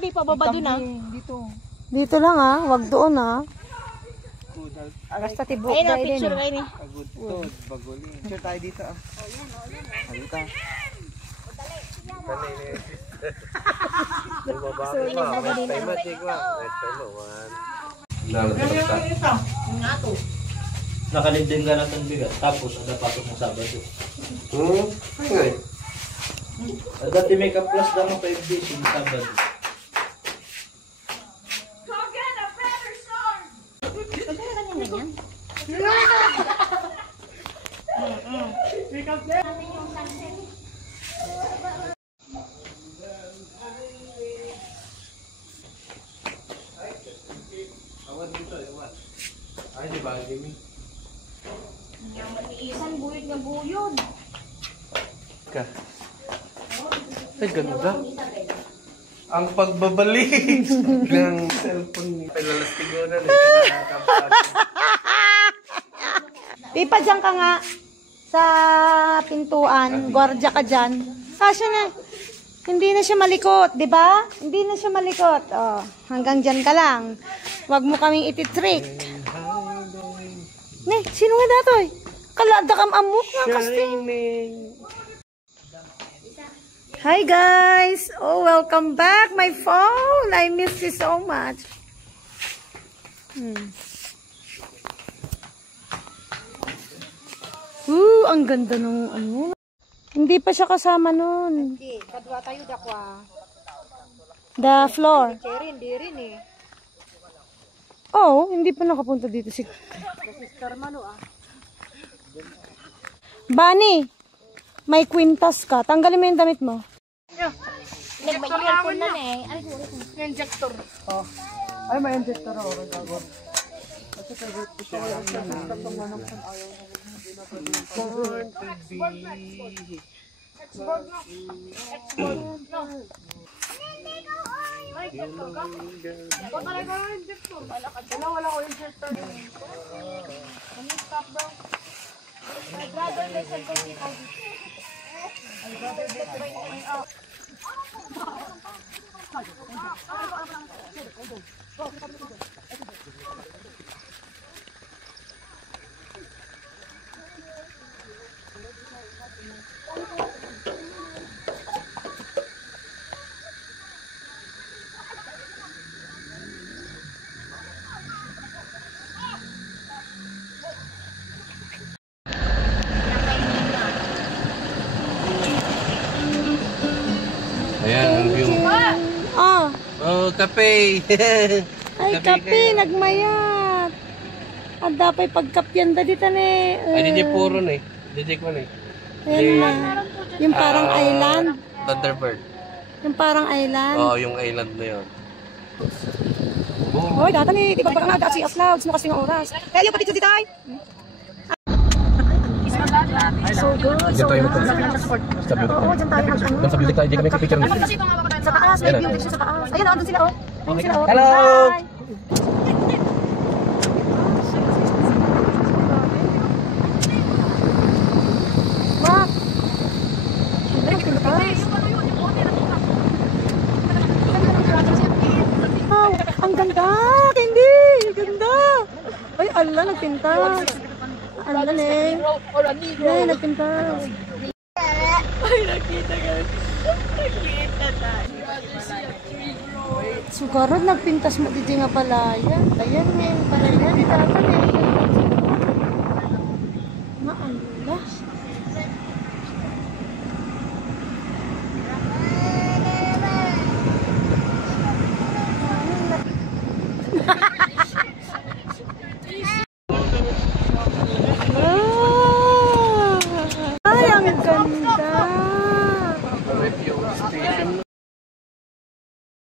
Daddy, pababa doon ah. Dito lang ah, wag doon ah. Basta tibok Ayun na ang picture kayo ni. Agutod, baguli. Picture tayo dito ah. Halika. Nakalibding ka natin bigat, tapos ada pasok mo Sabado. Ngay. Dati makeup plus daw mo 5 days yung Sabado. Ay, di ba, Jimmy? Isang buyod na buyod. Ka. Ay, ganda. Ang pagbabalik ng cellphone ni Pelalastigo na Pipa dyan ka nga sa pintuan, gwardiya ka dyan. Kasya na. Hindi na siya malikot, di ba? Hindi na siya malikot. Oh, hanggang dyan ka lang. Huwag mo kaming ititrick. Ne, sino nga datoy? Kalada kam amok nga kasi. Hi guys! Oh, welcome back my phone. I miss you so much. Ang ganda ng ano. Hindi pa siya kasama nun. Hindi, kadwa tayo dakwa. The floor. Cherry, hindi rin eh. Oh, hindi pa nakapunta dito si Sister Mano ah. Bani, may kwintas ka. Tanggalin mo yung damit mo. Nagma-earphone na eh. Injector. Oh. Ay, may injector ako. Wala ko injector. Stop bro. I'd rather listen to people. I'd rather listen to people. Ayan, ang view. Oh, Oh, kape! ay kape, nagmayat. At dapat pagkapyan da dito ni. Ay, hindi puro na eh. Hindi ko na eh. Ayan na. Yung parang island. Thunderbird. Yung parang island. Oo, yung island na yun. Hoy, data ni, di ba pa nga si Clouds mo kasi ng oras. Kaya yung patito dito ay. So good. So good. Oo, dyan tayo mag-ano. Sa building tayo, hindi kami picture nito. Sa taas, may building siya sa taas. Ayun, andun sila oh. Ayun sila oh. Hello! Hi. Mak! Wow, ang ganda! Candy! Ang ganda! Ay, ala, nagpintas. Ala, ne. Ne, nagpintas. Ay, nakita ka. Nakita tayo. Sugarod, nagpintas mo dito nga pala. Ayan, ayan, men. Palaya, di dapat eh.